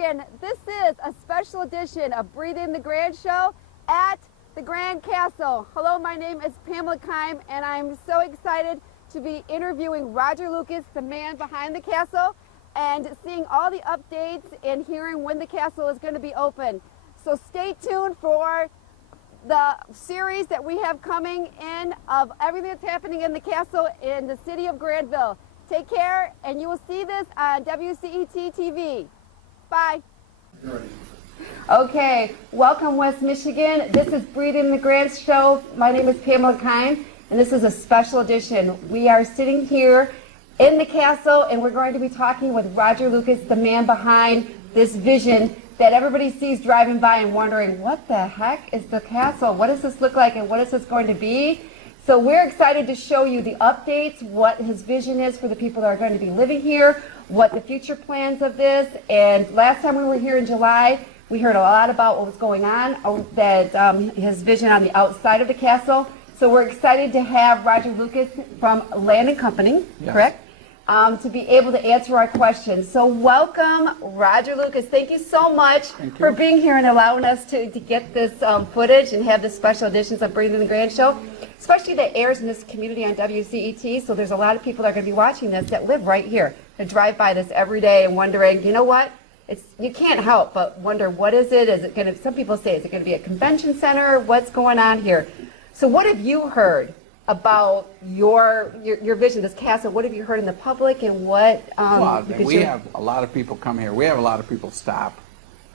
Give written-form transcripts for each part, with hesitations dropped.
Michigan. This is a special edition of Breathe in the Grand Show at the Grand Castle. Hello, my name is Pamela Keim, and I'm so excited to be interviewing Roger Lucas, the man behind the castle, and seeing all the updates and hearing when the castle is going to be open. So stay tuned for the series that we have coming in of everything that's happening in the castle in the City of Grandville. Take care, and you will see this on WCET TV. Bye. Okay, welcome West Michigan. This is Breathe in the Grand Show. My name is Pamela Keim, and this is a special edition. We are sitting here in the castle, and we're going to be talking with Roger Lucas, the man behind this vision that everybody sees driving by and wondering, what the heck is the castle? What does this look like, and what is this going to be? So we're excited to show you the updates, what his vision is for the people that are going to be living here, what the future plans of this. And last time we were here in July, we heard a lot about what was going on, his vision on the outside of the castle. So we're excited to have Roger Lucas from Land and Company, yes, correct? To be able to answer our questions. So welcome, Roger Lucas. Thank you so much for being here and allowing us to get this footage and have this special editions of Breathe in the Grand Show, especially that airs in this community on WCET. So there's a lot of people that are going to be watching this that live right here and drive by this every day and wondering, you know what? You can't help but wonder, what is it? Is it going to, some people say, is it going to be a convention center? What's going on here? So what have you heard about your vision, this castle? What have you heard in the public, and what? Well, we have a lot of people come here. We have a lot of people stop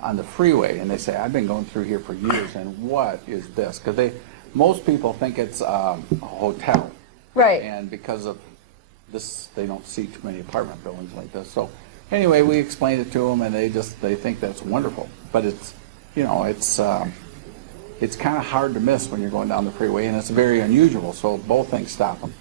on the freeway, and they say, "I've been going through here for years, and what is this?" Because most people think it's a hotel, right? And because of this, they don't see too many apartment buildings like this. So anyway, we explained it to them, and they think that's wonderful. But it's, you know, it's kind of hard to miss when you're going down the freeway, and it's very unusual, so both things stop them.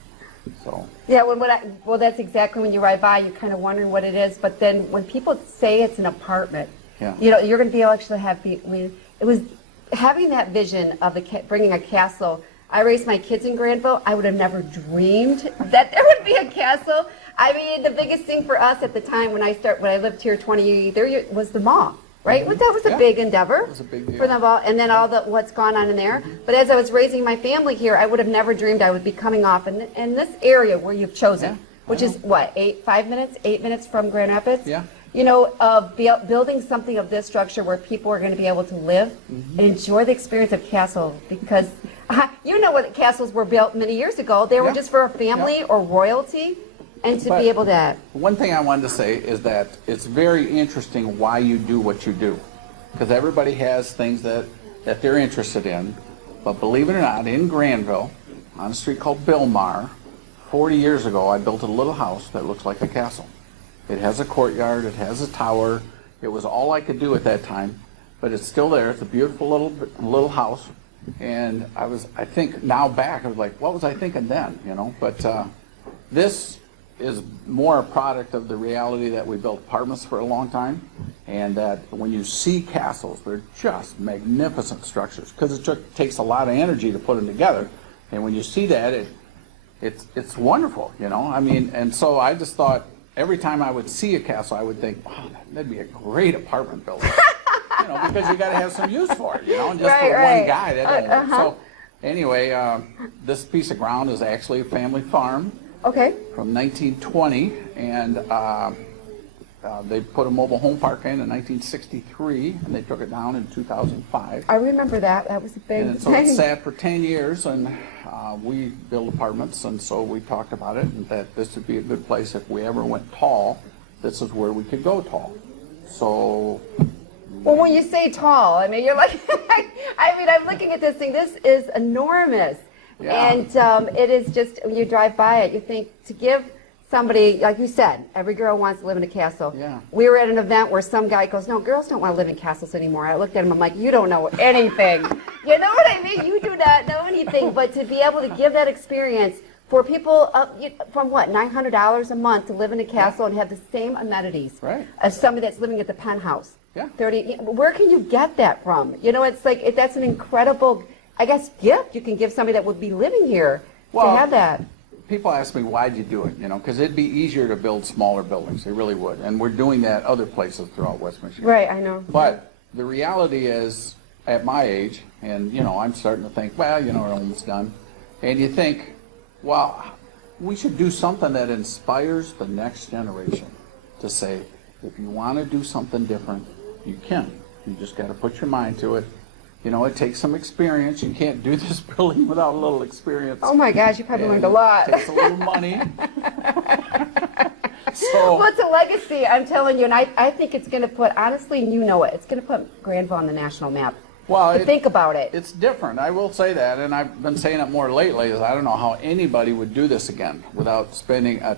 So yeah, well, that's exactly when you ride by, you're kind of wondering what it is, but then when people say it's an apartment, yeah, you know, you're going to be able to actually it was having that vision of bringing a castle. I raised my kids in Grandville. I would have never dreamed that there would be a castle. I mean, the biggest thing for us at the time when I lived here 20 years was the mall. Right? Mm-hmm. That was a big endeavor for them all, and then all what's gone on in there. But as I was raising my family here, I would have never dreamed I would be coming off in this area where you've chosen, which is what, 8 minutes from Grand Rapids? Yeah. You know, building something of this structure where people are going to be able to live and enjoy the experience of castle, because you know what, castles were built many years ago. They were just for a family or royalty. And to be able to... One thing I wanted to say is that it's very interesting why you do what you do. Because everybody has things that they're interested in. But believe it or not, in Grandville, on a street called Billmar, 40 years ago, I built a little house that looks like a castle. It has a courtyard, it has a tower. It was all I could do at that time. But it's still there. It's a beautiful little house. And I think now back, I was like, what was I thinking then? You know, but this is more a product of the reality that we built apartments for a long time, and that when you see castles, they're just magnificent structures, because it takes a lot of energy to put them together, and when you see that, it's wonderful, you know. I mean, and so I just thought every time I would see a castle, I would think, wow, that'd be a great apartment building, you know, because you got to have some use for it, you know, and just for one guy, that doesn't work. So anyway, this piece of ground is actually a family farm. Okay. From 1920, and they put a mobile home park in 1963, and they took it down in 2005. I remember that. That was a big thing. So it sat for 10 years, and we built apartments, and so we talked about it, and that this would be a good place if we ever went tall. This is where we could go tall. So... Well, when you say tall, I mean, you're like... I mean, I'm looking at this thing. This is enormous. Yeah. And it is just, when you drive by it, you think, to give somebody, like you said, every girl wants to live in a castle. Yeah. We were at an event where some guy goes, no, girls don't want to live in castles anymore. I looked at him, I'm like, you don't know anything. You know what I mean? You do not know anything. But to be able to give that experience for people from what, $900 a month to live in a castle and have the same amenities as somebody that's living at the penthouse. Yeah. 30. Where can you get that from? You know, it's like, that's an incredible, I guess, gift you can give somebody that would be living here to have that. people ask me, why'd you do it? You know, because it'd be easier to build smaller buildings. It really would. And we're doing that other places throughout West Michigan. Right, I know. But the reality is, at my age, and, you know, I'm starting to think, well, you know, we're almost done. And you think, well, we should do something that inspires the next generation to say, if you want to do something different, you can. You just got to put your mind to it. You know, it takes some experience. You can't do this building without a little experience. Oh my gosh, you probably And learned a lot. It takes a little money. So, Well, it's a legacy, I'm telling you, and I think it's going to put, honestly, and you know it, it's going to put Grandville on the national map. well, Think about it. it's different. I will say that, and I've been saying it more lately, is I don't know how anybody would do this again without spending a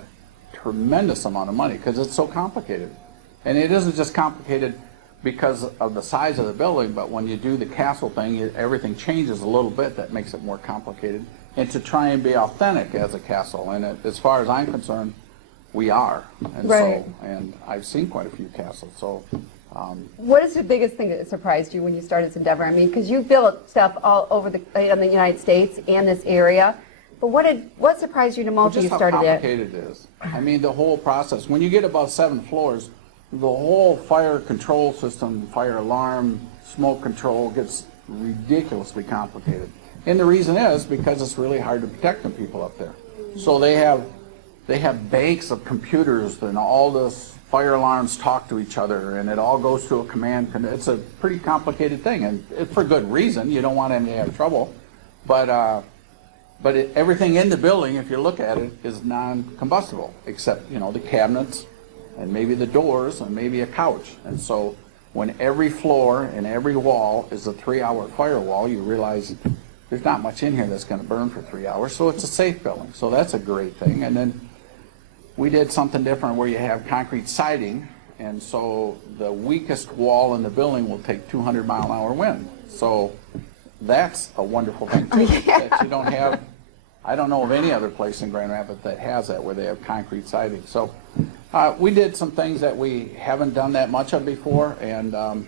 tremendous amount of money, because it's so complicated. And it isn't just complicated because of the size of the building, but when you do the castle thing, everything changes a little bit. That makes it more complicated. And to try and be authentic as a castle, and as far as I'm concerned, we are. And Right. and I've seen quite a few castles. So, What is the biggest thing that surprised you when you started this endeavor? I mean, because you built stuff all over in the United States and this area, but what surprised you the most when you just how started it? complicated it is. I mean, the whole process. When you get above 7 floors, the whole fire control system, fire alarm, smoke control gets ridiculously complicated. And the reason is because it's really hard to protect the people up there. So they have banks of computers, and all the fire alarms talk to each other, and it all goes to a command. It's a pretty complicated thing, and it's for good reason. You don't want them to have trouble. But everything in the building, if you look at it, is non-combustible, except, you know, the cabinets, and maybe the doors, and maybe a couch. And so when every floor and every wall is a 3-hour firewall, you realize there's not much in here that's going to burn for 3 hours. So it's a safe building. So that's a great thing. And then we did something different where you have concrete siding, and so the weakest wall in the building will take 200-mile-an-hour wind. So that's a wonderful thing, too, that you don't have. I don't know of any other place in Grand Rapids that has that, where they have concrete siding. So we did some things that we haven't done that much of before, and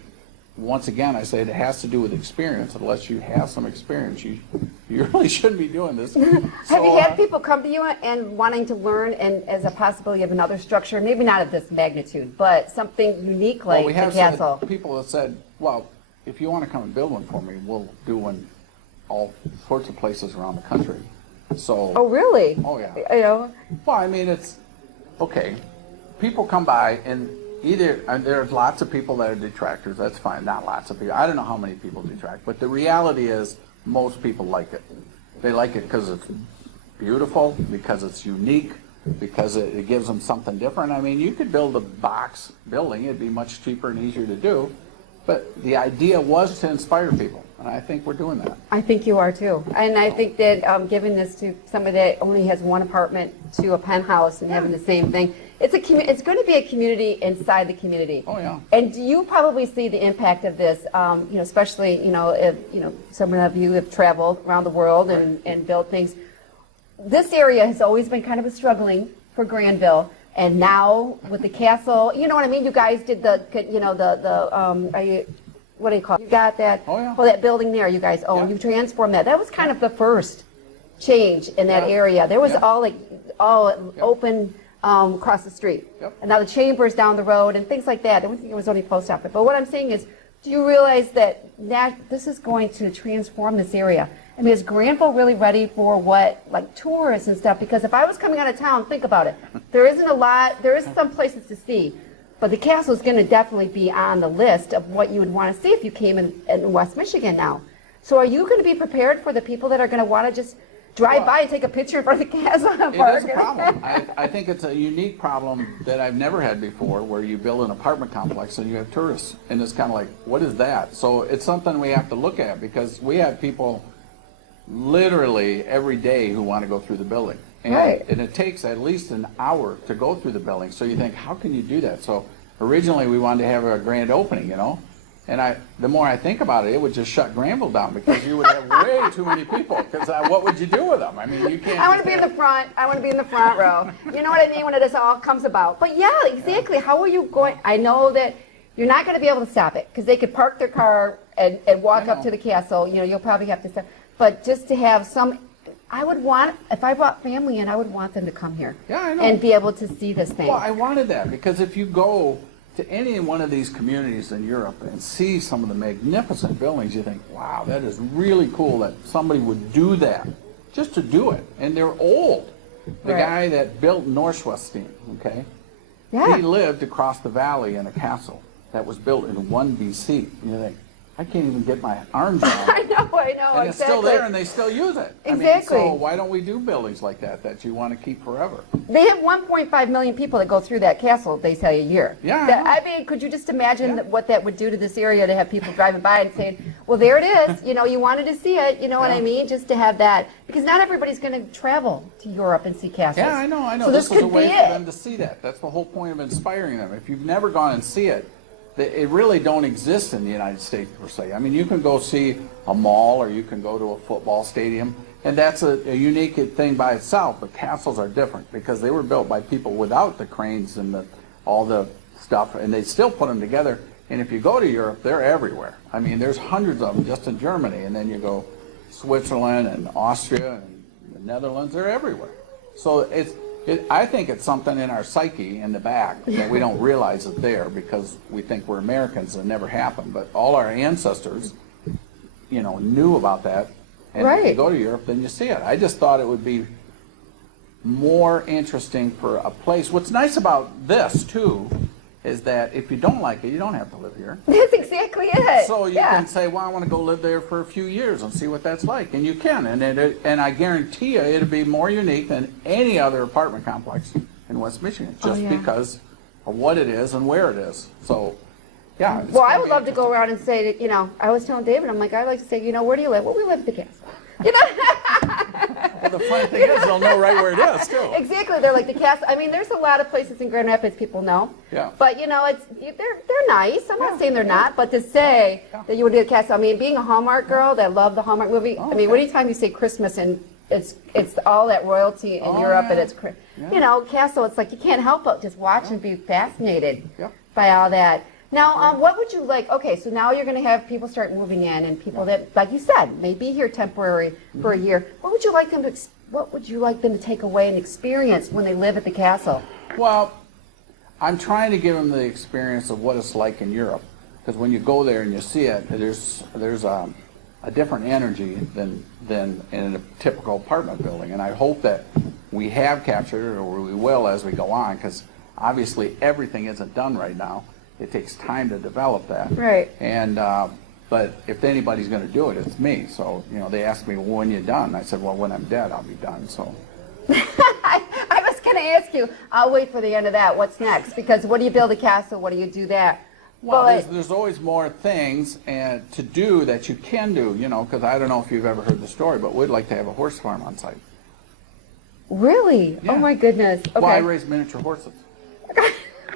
once again, I say it has to do with experience. Unless you have some experience, you really shouldn't be doing this. Have you had people come to you and wanting to learn, and as a possibility of another structure, maybe not of this magnitude, but something unique like we the have castle? people that said, well, if you want to come and build one for me, we'll do one all sorts of places around the country. So, Oh, really? Oh, yeah. You know, well, I mean, it's, okay, people come by, and there's lots of people that are detractors, that's fine, not lots of people, I don't know how many people detract, but the reality is, most people like it. They like it because it's beautiful, because it's unique, because it gives them something different. I mean, you could build a box building, it'd be much cheaper and easier to do, but the idea was to inspire people, and I think we're doing that. I think you are too. And I think that giving this to somebody that only has one apartment to a penthouse and having the same thing, it's going to be a community inside the community. Oh, yeah. And do you probably see the impact of this, you know, especially, if, some of you have traveled around the world and built things. This area has always been kind of a struggling for Grandville. And now with the castle, you know what I mean? You guys did what do you call it? You got that, Oh, yeah. well, that building there you guys own. Yeah. You transformed that. That was kind of the first change in that Yeah. area. There was Yeah. all open across the street. Yep. And now the chamber's down the road and things like that. I don't think it was only post office. But what I'm saying is, do you realize that this is going to transform this area? I mean, is Granville really ready for like tourists and stuff? Because if I was coming out of town, think about it. There is some places to see, but the castle is going to definitely be on the list of what you would want to see if you came in West Michigan now. So are you going to be prepared for the people that are going to want to just drive by and take a picture in front of the castle? It is a problem. I think it's a unique problem that I've never had before, where you build an apartment complex and you have tourists, and it's kind of like, what is that? So it's something we have to look at, because we have people literally every day who want to go through the building. And, Right. and it takes at least an hour to go through the building. So you think, how can you do that? So originally we wanted to have a grand opening, and the more I think about it, it would just shut Granville down, because you would have way too many people. Because what would you do with them? I mean, you can't. I want to be in the front. I want to be in the front row. You know what I mean, when this all comes about. But yeah, exactly. How are you going? I know that you're not going to be able to stop it, because they could park their car and walk up to the castle. You'll probably have to stop. But just to have some I would want, if I brought family in, I would want them to come here. Yeah, I know. And be able to see this thing. Well, I wanted that because if you go to any one of these communities in Europe and see some of the magnificent buildings, you think, wow, that is really cool that somebody would do that, just to do it. And they're old. The Right. guy that built Northwestine, okay, Yeah. he lived across the valley in a castle that was built in 1 BC. And you think, I can't even get my arms around I it. know, And exactly. it's still there and they still use it. Exactly. I mean, so why don't we do buildings like that you want to keep forever? They have 1.5 million people that go through that castle, they say, a year. Yeah, I That- know. I mean, could you just imagine Yeah. what that would do to this area to have people driving by and saying, well, there it is, you wanted to see it, you know what I Yeah. mean? Just to have that. Because not everybody's going to travel to Europe and see castles. Yeah, I know. So this is a could way be for it. them to see that. That's the whole point of inspiring them. If you've never gone and see it, it really don't exist in the United States per se. I mean, you can go see a mall or you can go to a football stadium, and that's a unique thing by itself. But castles are different because they were built by people without the cranes and all the stuff, and they still put them together. And if you go to Europe, they're everywhere. I mean, there's hundreds of them just in Germany, and then you go Switzerland and Austria and the Netherlands, they're everywhere. So I think it's something in our psyche in the back that we don't realize is there because we think we're Americans and it never happened. But all our ancestors, knew about that. And if you Right. go to Europe, then you see it. I just thought it would be more interesting for a place. What's nice about this, too, is that if you don't like it, you don't have to live here. That's exactly it. So you yeah. can say, well, I want to go live there for a few years and see what that's like. And you can. And I guarantee you it'll be more unique than any other apartment complex in West Michigan, just yeah. because of what it is and where it is. So, yeah. it's Well, I gonna would be love to go around and say, that, I was telling David, I'm like, I like to say, where do you live? Well, we live at the castle. Well, the funny thing is, they'll know right where it is, too. Exactly, they're like the castle. I mean, there's a lot of places in Grand Rapids people know. Yeah. But they're nice. I'm not saying they're not, but to say that you would do the castle. I mean, being a Hallmark girl that loved the Hallmark movie. I mean, anytime you say Christmas and it's all that royalty in Europe and it's castle. It's like you can't help but just watch and be fascinated by all that. Now, what would you like? Okay, so now you're going to have people start moving in, and people that, like you said, may be here temporary for a year. What would you like them to? What would you like them to take away and experience when they live at the castle? Well, I'm trying to give them the experience of what it's like in Europe, because when you go there and you see it, there's a different energy than in a typical apartment building, and I hope that we have captured it, or we will as we go on, because obviously everything isn't done right now. It takes time to develop that. Right. And but if anybody's going to do it, it's me. So they asked me, well, when you're done? I said, well, when I'm dead, I'll be done. So. I was going to ask you. I'll wait for the end of that. What's next? Because what do you build a castle? What do you do there? Well, there's always more things to do that you can do. Because I don't know if you've ever heard the story, but we'd like to have a horse farm on site. Really? Yeah. Oh my goodness. Okay. Well, I raise miniature horses.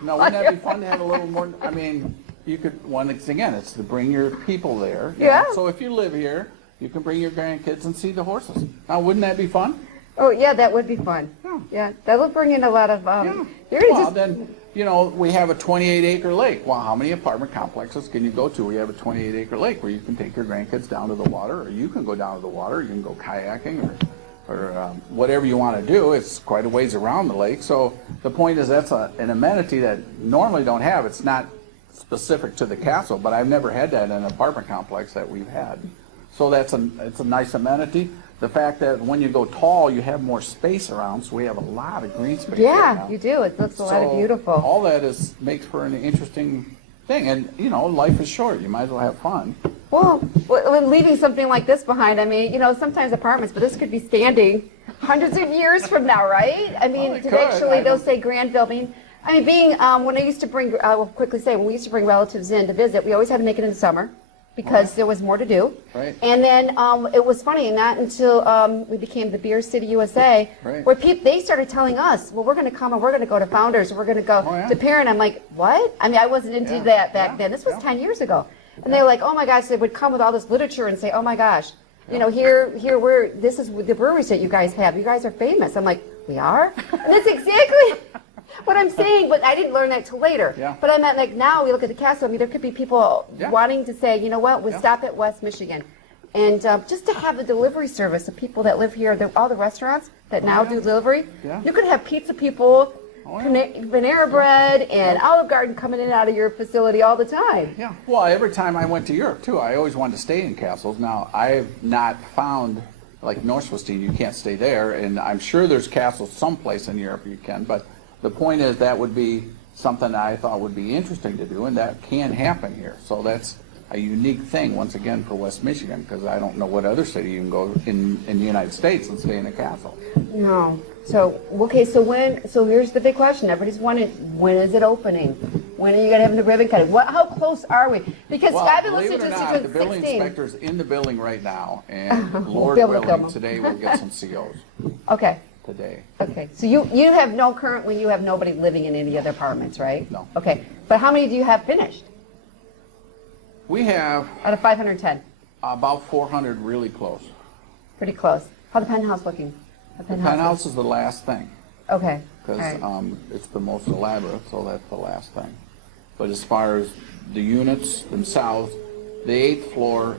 No, wouldn't that be fun to have a little more? I mean, you could. It's to bring your people there. Yeah. So if you live here, you can bring your grandkids and see the horses. Now, wouldn't that be fun? Oh yeah, that would be fun. Yeah. Yeah, that would bring in a lot of. You're gonna Well, just. then, we have a 28-acre lake. Well, how many apartment complexes can you go to where you have a 28-acre lake where you can take your grandkids down to the water, or you can go down to the water, you can go kayaking, or whatever you want to do. It's quite a ways around the lake. So the point is that's an amenity that normally don't have. It's not specific to the castle, but I've never had that in an apartment complex that we've had. So it's a nice amenity. The fact that when you go tall, you have more space around, so we have a lot of green space. Yeah, right now. you do. It looks a lot of So beautiful. all that makes for an interesting thing. And, life is short. You might as well have fun. Well, when leaving something like this behind, I mean, sometimes apartments, but this could be standing hundreds of years from now, right? I mean, Well, it to could. actually, they'll say Grandville. When I used to bring, I will quickly say, when we used to bring relatives in to visit, we always had to make it in the summer because there was more to do. Right. And then it was funny, not until we became the Beer City USA, Right. where they started telling us, well, we're going to come and we're going to go to Founders, and we're going to go Oh, yeah. to Parent. I'm like, what? I mean, I wasn't into Yeah. that back Yeah. then. This was Yeah. 10 years ago. And they were like, oh my gosh, they would come with all this literature and say, oh my gosh, this is the breweries that you guys have. You guys are famous. I'm like, we are? And that's exactly what I'm saying, but I didn't learn that till later. Yeah. But I meant like now we look at the castle, there could be people Yeah. wanting to say, you know what, we Yeah. stop at West Michigan. And just to have the delivery service of people that live here, all the restaurants that now do delivery, you could have pizza people, Panera Bread, and Olive Garden coming in and out of your facility all the time. Yeah. Well, every time I went to Europe, too, I always wanted to stay in castles. Now, I have not found, like Northwestine, you can't stay there, and I'm sure there's castles someplace in Europe you can, but the point is that would be something I thought would be interesting to do, and that can happen here. So that's a unique thing, once again, for West Michigan, because I don't know what other city you can go in the United States and stay in a castle. No. So, okay, so here's the big question. Everybody's wondering, when is it opening? When are you going to have the ribbon cutting? How close are we? Because Well, I've been believe listening it or to not, this the since building 16. inspector's in the building right now, and Lord Bill will willing, come. today we'll get some COs. Okay. Today. Okay. So currently you have nobody living in any other apartments, right? No. Okay. But how many do you have finished We have out of 510? about 400 really close. Pretty close. How's the penthouse looking? The penthouse is the last thing, Okay. because All right. it's the most elaborate, so that's the last thing. But as far as the units themselves, the 8th floor,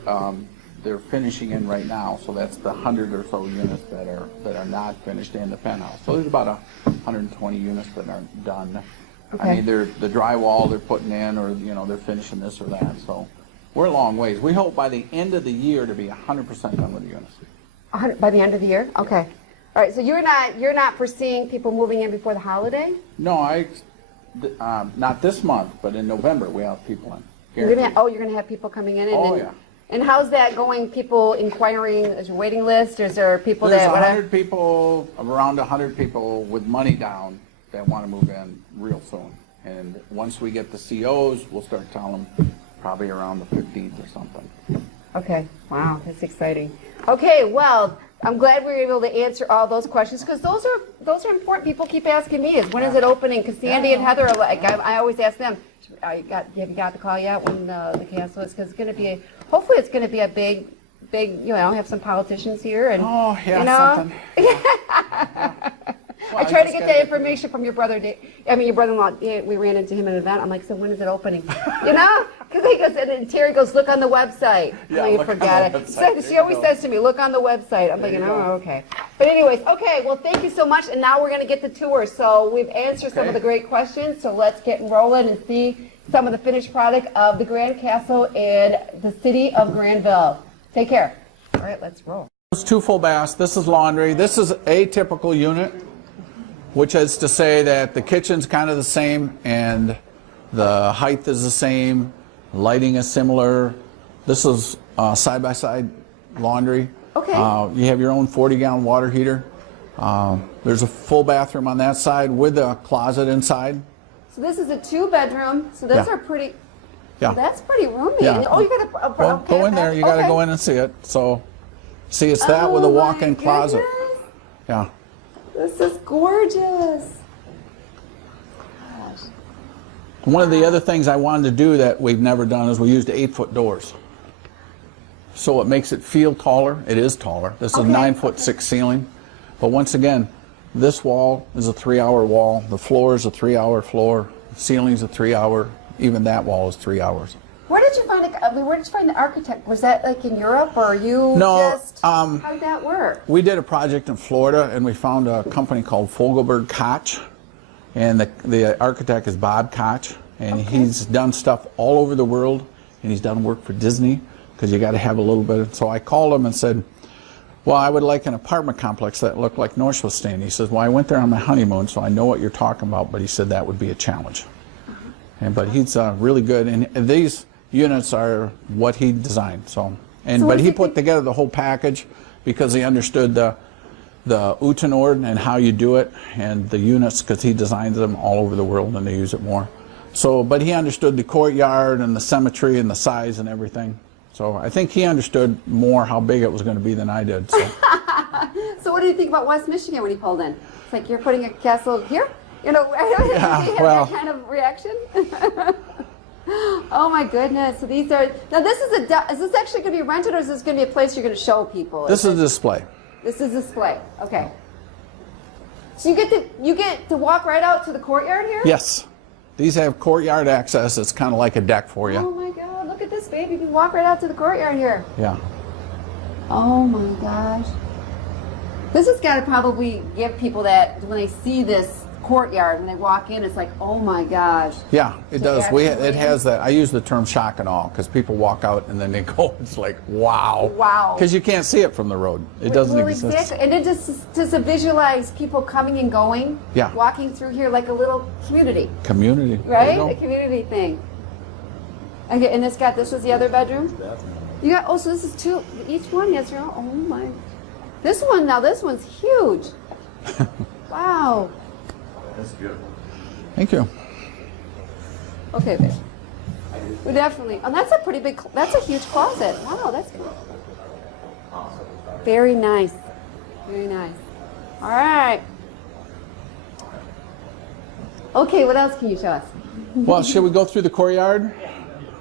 they're finishing in right now, so that's the 100 or so units that are not finished in the penthouse. So there's about 120 units that aren't done. Okay. I mean, they're the drywall they're putting in, or they're finishing this or that. So we're a long ways. We hope by the end of the year to be 100% done with the units. By the end of the year? Okay. All right. So you're not foreseeing people moving in before the holiday? No, not this month, but in November we have people in. You're gonna have people coming in. Oh, yeah. And how's that going? People inquiring? Is there a waiting list? Or is there people There's that? 100 people, around 100 people with money down that want to move in real soon. And once we get the COs, we'll start telling them probably around the 15th or something. Okay. Wow, that's exciting. Okay. Well, I'm glad we were able to answer all those questions, because those are important. People keep asking me, when is it opening? Because Sandy and Heather are like, I always ask them, have you got the call yet when the castle is? Because it's going to be hopefully it's going to be a big, have some politicians here and something. I tried to get that information from your your brother-in-law. We ran into him at an event. I'm like, so when is it opening? Because he goes, and Terry goes, look on the website. Yeah, you look forgot on the it. website. So she always says to me, look on the website. I'm thinking, okay. But anyways, okay, well, thank you so much. And now we're going to get the tour. So we've answered some of the great questions. So let's get rolling and see some of the finished product of the Grand Castle in the City of Grandville. Take care. All right, let's roll. It's 2 full baths. This is laundry. This is a typical unit, which is to say that the kitchen's kind of the same and the height is the same, lighting is similar. This is side-by-side laundry. Okay. You have your own 40-gallon water heater. There's a full bathroom on that side with a closet inside. So this is a 2-bedroom. So those are pretty. Yeah. That's pretty roomy. Yeah. Oh, you got to Well, go in there. You got to go in and see it. So, see, it's that with a walk-in closet. Yeah. This is gorgeous. One of the other things I wanted to do that we've never done is we used 8-foot doors. So it makes it feel taller. It is taller. This is a 9'6" ceiling. But once again, this wall is a 3-hour wall. The floor is a 3-hour floor. The ceiling's a 3-hour. Even that wall is 3 hours. Where did you find the architect? Was that like in Europe, or you just? How did that work? We did a project in Florida, and we found a company called Fogelberg Koch, and the architect is Bob Koch, and he's done stuff all over the world, and he's done work for Disney, because you got to have a little bit. So I called him and said, well, I would like an apartment complex that looked like Northwestine. He says, well, I went there on my honeymoon, so I know what you're talking about, but he said that would be a challenge. But he's really good, and these units are what he designed. But he put together the whole package because he understood the Utenord and how you do it, and the units, because he designed them all over the world and they use it more. But he understood the courtyard and the symmetry and the size and everything. So I think he understood more how big it was going to be than I did. So, so what do you think about West Michigan when he pulled in? It's like you're putting a castle here? yeah, did he have that kind of reaction? Oh my goodness! So these are is this actually going to be rented, or is this going to be a place you're going to show people? This is a display. This is a display. Okay. So you get to walk right out to the courtyard here? Yes, these have courtyard access. It's kind of like a deck for you. Oh my God! Look at this, baby! You can walk right out to the courtyard here. Yeah. Oh my gosh. This has got to probably give people that when they see this courtyard, when they walk in, it's like, oh my gosh. Yeah, it So does. actually- It has that. I use the term shock and awe because people walk out and then they go, it's like, wow. Wow. Because you can't see it from the road. It doesn't Well, exist. exactly. And it just to visualize people coming and going, Yeah. walking through here like a little community, Community. right? There you A go. community thing. Okay, and this was the other bedroom? You got, oh, so this is two, each one has their own, oh my. This one's huge. Wow. That's beautiful. Thank you. Okay, babe. We definitely, and that's a pretty big, that's a huge closet. Wow, that's good. Very nice. Very nice. All right. Okay, what else can you show us? Well, should we go through the courtyard?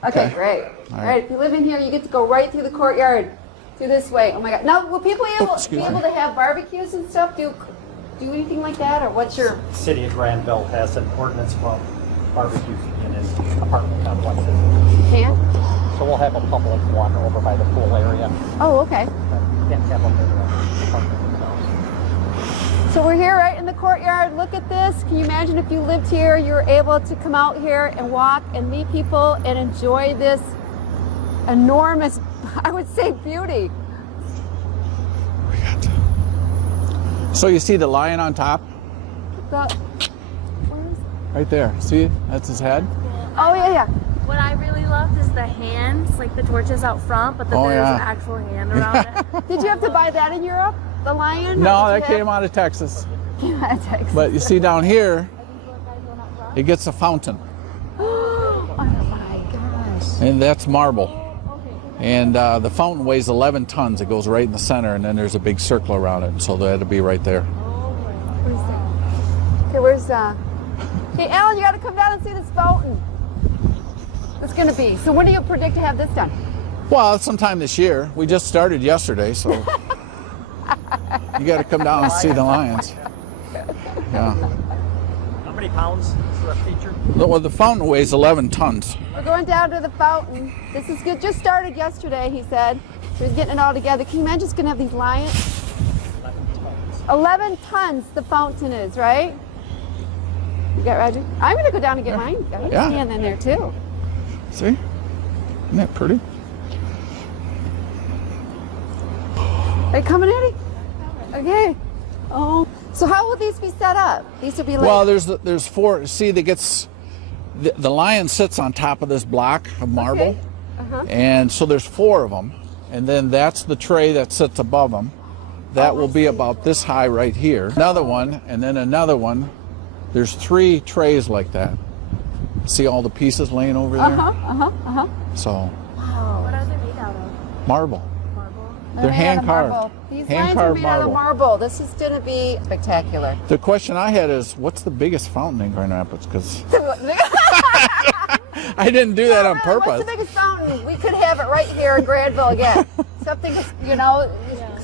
Okay, Okay. great. All All right. right, if you live in here, you get to go right through the courtyard, through this way. Oh my God! Now, will people be able excuse to me. have barbecues and stuff? Do anything like that, or what's your? City of Grandville has an ordinance about barbecues in its apartment complexes. Can't? So we'll have a public one over by the pool area. Oh, okay. But can't have them in the apartment themselves. So we're here right in the courtyard. Look at this. Can you imagine if you lived here, you were able to come out here and walk and meet people and enjoy this enormous, I would say, beauty. So you see the lion on top? The, where is, Right there. See? That's his head. oh, yeah, yeah. What I really loved is the hands, like the torches out front, but then Oh, there's yeah. an actual hand around it. Did you have to buy that in Europe? The lion? No, Or that did you came out of Texas. have- Texas. But you see down here, it gets a fountain. Oh my gosh. And that's marble. And the fountain weighs 11 tons. It goes right in the center, and then there's a big circle around it. So that'll be right there. Where's that? Okay, where's Hey, Alan, you got to come down and see this fountain. It's going to be. So when do you predict to have this done? Well, sometime this year. We just started yesterday, so you got to come down and see the lions. Yeah. How many pounds is the feature? Well, the fountain weighs 11 tons. We're going down to the fountain. This is good. Just started yesterday, he said. So he's getting it all together. Can you imagine just going to have these lions? 11 tons the fountain is, right? You got Roger? I'm going to go down and get mine. I'm Yeah. stand in there too. See? Isn't that pretty? Are you coming, Eddie? Okay. Oh. So how will these be set up? These will be like. Well, there's four. See, the lion sits on top of this block of marble, Okay. Uh-huh. and so there's four of them, and then that's the tray that sits above them. That will be about this high right here. Another one, and then another one. There's 3 trays like that. See all the pieces laying over there? So What are they made out of? marble. Marble? They're hand carved. Marble. These Hand lines are carved made out of marble. marble. This is going to be spectacular. The question I had is, what's the biggest fountain in Grand Rapids? Because I didn't do that on What's purpose. the biggest fountain? We could have it right here in Granville again. Something,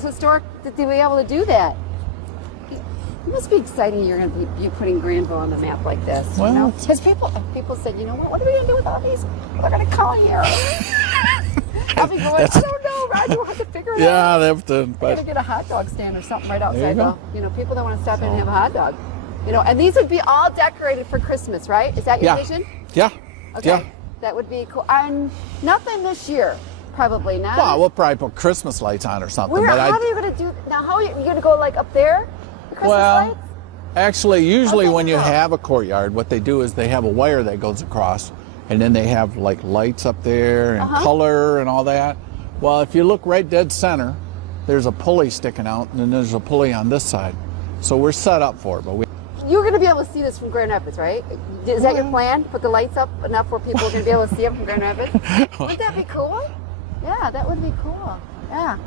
historic to be able to do that. It must be exciting. You're going to be putting Granville on the map like this. Well, Because people said, you know what are we going to do with all these? They're going to come here. I'll be going, I don't know, Roger. We'll have to figure it out. Yeah, they have to. We're But gonna get a hot dog stand or something right you outside. go. People that want to stop in and have a hot dog. And these would be all decorated for Christmas, right? Is that your yeah, vision? yeah, Okay. yeah. That would be cool. And nothing this year, probably not. Well, we'll probably put Christmas lights on or something. Where? but How are you gonna do? Now, how are you gonna go like up there? The Christmas lights? actually, usually Okay, when you cool. have a courtyard, what they do is they have a wire that goes across, and then they have like lights up there and color and all that. Well, if you look right dead center, there's a pulley sticking out, and then there's a pulley on this side. So we're set up for it, but we. You're gonna be able to see this from Grand Rapids, right? Is that your plan? Put the lights up enough where people are gonna be able to see them from Grand Rapids? Wouldn't that be cool? Yeah, that would be cool. Yeah.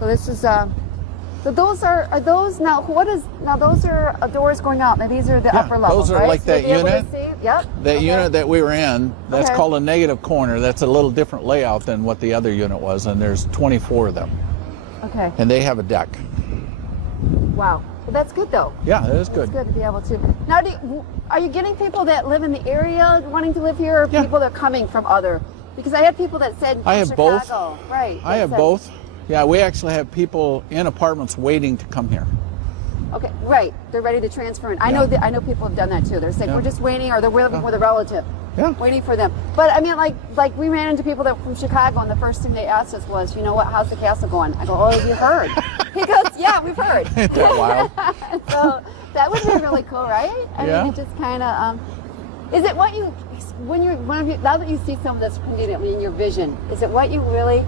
So this is so those are those now those are doors going out. Now these are the Yeah, upper levels, those are right? like So that you'll be able to unit. see? Yep. That Okay. unit that we were in, that's Okay. called a negative corner. That's a little different layout than what the other unit was, and there's 24 of them, Okay. and they have a deck. Wow. Well, that's good though. Yeah, that is It's good. good to be able to. Now, are you getting people that live in the area wanting to live here, or Yeah. people that are coming from other? Because I had people that said I have both. Chicago. Right. I they have said- both. Yeah, we actually have people in apartments waiting to come here. Okay, right. They're ready to transfer in. I know I know people have done that too. They're saying Yeah. we're just waiting, or they're living with a relative. Yeah. Waiting for them. But I mean, like we ran into people that from Chicago, and the first thing they asked us was, you know what? How's the castle going? I go, oh, have you heard? He goes, yeah, we've heard. Ain't that wild? So that would be really cool, right? I Yeah. mean, it just kind of. Is it what you now that you see some of this conveniently in your vision? Is it what you really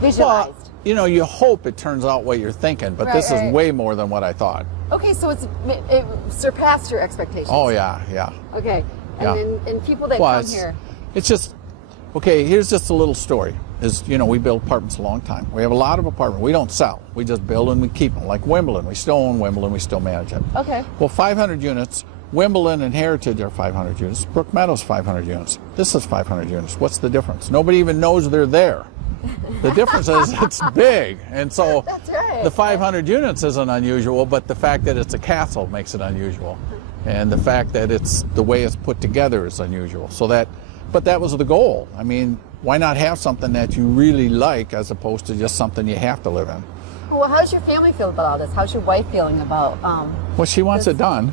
visualized? Well, you know, you hope it turns out what you're thinking, but Right, this right. is way more than what I thought. Okay, so it surpassed your expectations. Oh yeah, yeah. Okay, Yeah. and people that Well, come here. it's just, okay, here's just a little story. You know, we build apartments a long time. We have a lot of apartments. We don't sell. We just build and we keep them. Like Wimbledon, we still own Wimbledon. We still manage it. Okay. Well, 500 units. Wimbledon and Heritage are 500 units. Brook Meadows 500 units. This is 500 units. What's the difference? Nobody even knows they're there. The difference is it's big, and so That's right. the 500 units isn't unusual, but the fact that it's a castle makes it unusual, and the fact that it's the way it's put together is unusual. But that was the goal. I mean, why not have something that you really like as opposed to just something you have to live in? Well, how's your family feel about all this? How's your wife feeling about? Well, she wants it done.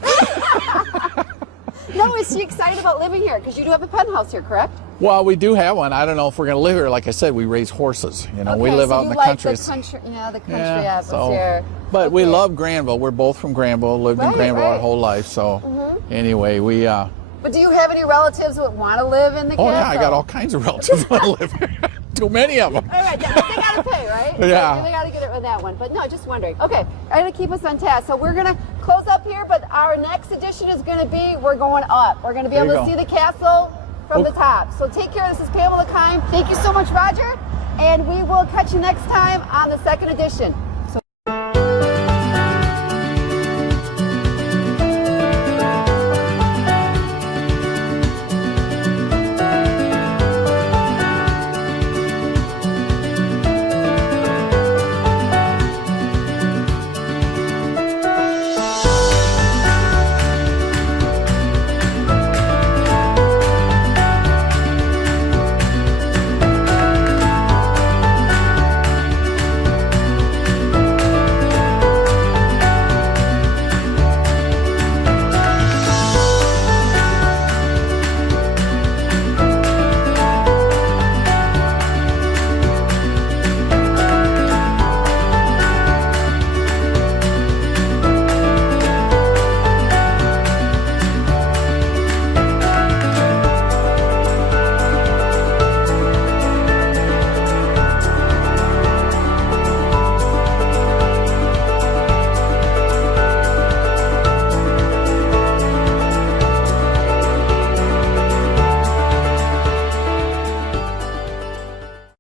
No, is she excited about living here? Because you do have a penthouse here, correct? Well, we do have one. I don't know if we're going to live here. Like I said, we raise horses. You know, we Okay, live so out you in the like country. The country, yeah, the country Yeah, so- atmosphere. But we Okay. love Grandville. We're both from Grandville. Lived in Right, Grandville our right. whole life. So anyway, we. But do you have any relatives that want to live in the Oh castle? yeah, I got all kinds of relatives that live here. Too many of them. All right, they got to pay, right? Yeah. So they got to get it with that one. But no, just wondering. Okay, I'm going to keep us on task. So we're going to close up here, but our next edition is going to be, we're going up. We're going to be There able you to go. see the castle from the Okay. top. So take care. This is Pamela Keim. Thank you so much, Roger. And we will catch you next time on the second edition.